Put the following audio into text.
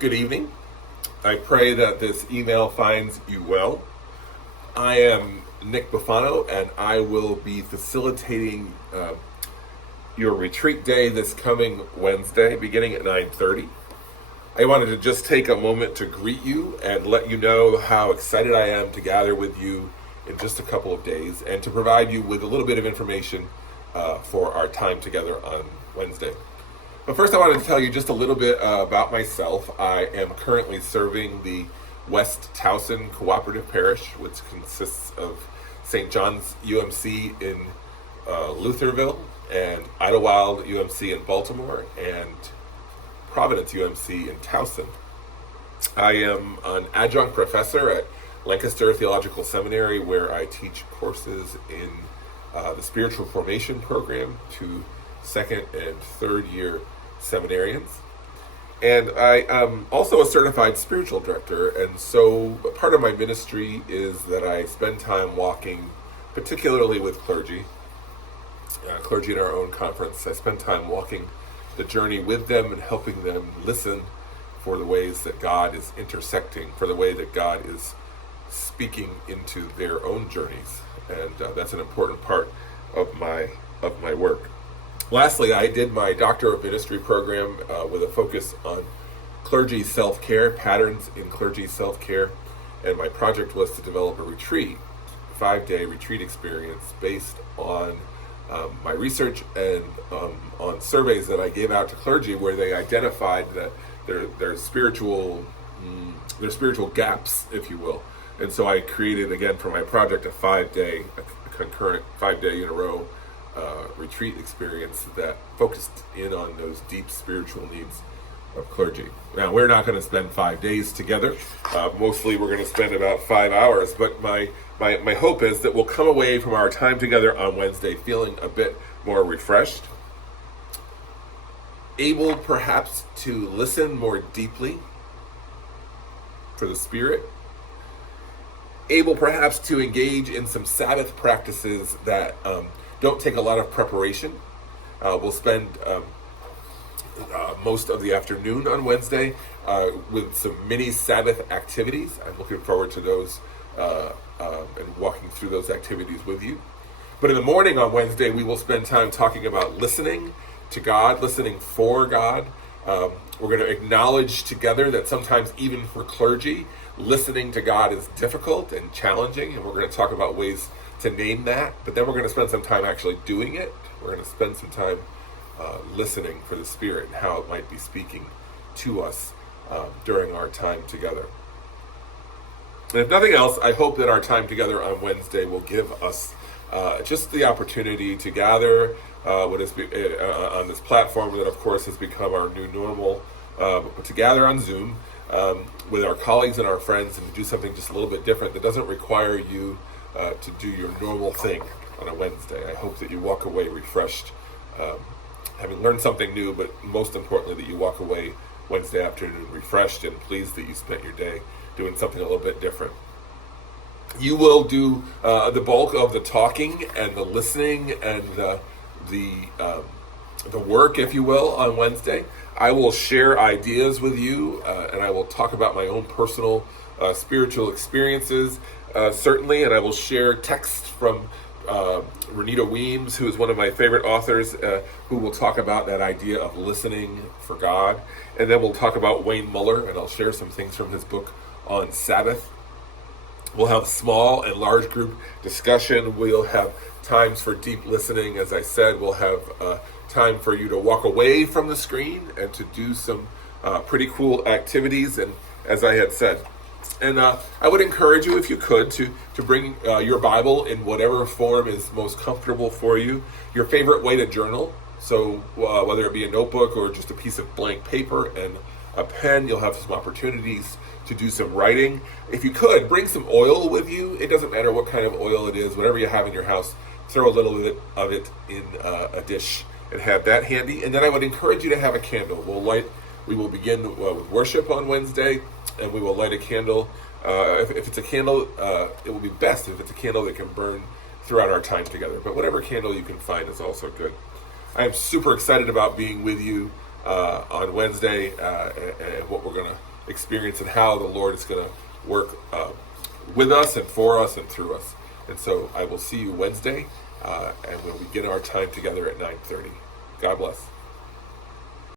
Good evening. I pray that this email finds you well. I am Nick Buffano, and I will be facilitating your retreat day this coming Wednesday, beginning at 9:30. I wanted to just take a moment to greet you and let you know how excited I am to gather with you in just a couple of days and to provide you with a little bit of information for our time together on Wednesday. But first I wanted to tell you just a little bit about myself. I am currently serving the West Towson Cooperative Parish, which consists of St. John's UMC in Lutherville and Idlewild UMC in Baltimore and Providence UMC in Towson. I am an adjunct professor at Lancaster Theological Seminary, where I teach courses in the spiritual formation program to second and third year seminarians. And I am also a certified spiritual director, and so part of my ministry is that I spend time walking, particularly with clergy in our own conference. I spend time walking the journey with them and helping them listen for the ways that God is intersecting, for the way that God is speaking into their own journeys. And that's an important part of my work. Lastly, I did my Doctor of Ministry program with a focus on clergy self-care, patterns in clergy self-care, and my project was to develop a 5-day retreat experience based on my research and on surveys that I gave out to clergy, where they identified that their spiritual gaps, if you will. And so I created, again, for my project, a concurrent 5-day in a row retreat experience that focused in on those deep spiritual needs of clergy. Now, we're not going to spend 5 days together. Mostly we're going to spend about 5 hours, but my hope is that we'll come away from our time together on Wednesday feeling a bit more refreshed, able perhaps to listen more deeply for the Spirit, able perhaps to engage in some Sabbath practices that don't take a lot of preparation. We'll spend most of the afternoon on Wednesday with some mini Sabbath activities. I'm looking forward to those and walking through those activities with you. But in the morning on Wednesday, we will spend time talking about listening to God, listening for God. We're going to acknowledge together that sometimes even for clergy, listening to God is difficult and challenging, and we're going to talk about ways to name that. But then we're going to spend some time actually doing it. We're going to spend some time listening for the Spirit and how it might be speaking to us during our time together. And if nothing else, I hope that our time together on Wednesday will give us just the opportunity to gather on this platform that, of course, has become our new normal, to gather on Zoom with our colleagues and our friends and to do something just a little bit different that doesn't require you to do your normal thing on a Wednesday. I hope that you walk away refreshed, having learned something new, but most importantly, that you walk away Wednesday afternoon refreshed and pleased that you spent your day doing something a little bit different. You will do the bulk of the talking and the listening and the work, if you will, on Wednesday. I will share ideas with you, and I will talk about my own personal spiritual experiences, certainly, and I will share text from Renita Weems, who is one of my favorite authors, who will talk about that idea of listening for God. And then we'll talk about Wayne Muller, and I'll share some things from his book on Sabbath. We'll have small and large group discussion. We'll have times for deep listening. As I said, we'll have time for you to walk away from the screen and to do some pretty cool activities. And as I had said, and I would encourage you, if you could, to bring your Bible in whatever form is most comfortable for you. Your favorite way to journal. So whether it be a notebook or just a piece of blank paper and a pen, you'll have some opportunities to do some writing. If you could, bring some oil with you. It doesn't matter what kind of oil it is. Whatever you have in your house, throw a little bit of it in a dish and have that handy. And then I would encourage you to have a candle. We will begin with worship on Wednesday, and we will light a candle. If it's a candle, it will be best if it's a candle that can burn throughout our time together. But whatever candle you can find is also good. I am super excited about being with you on Wednesday and what we're going to experience and how the Lord is going to work with us and for us and through us. And so I will see you Wednesday, and we'll begin our time together at 9:30. God bless.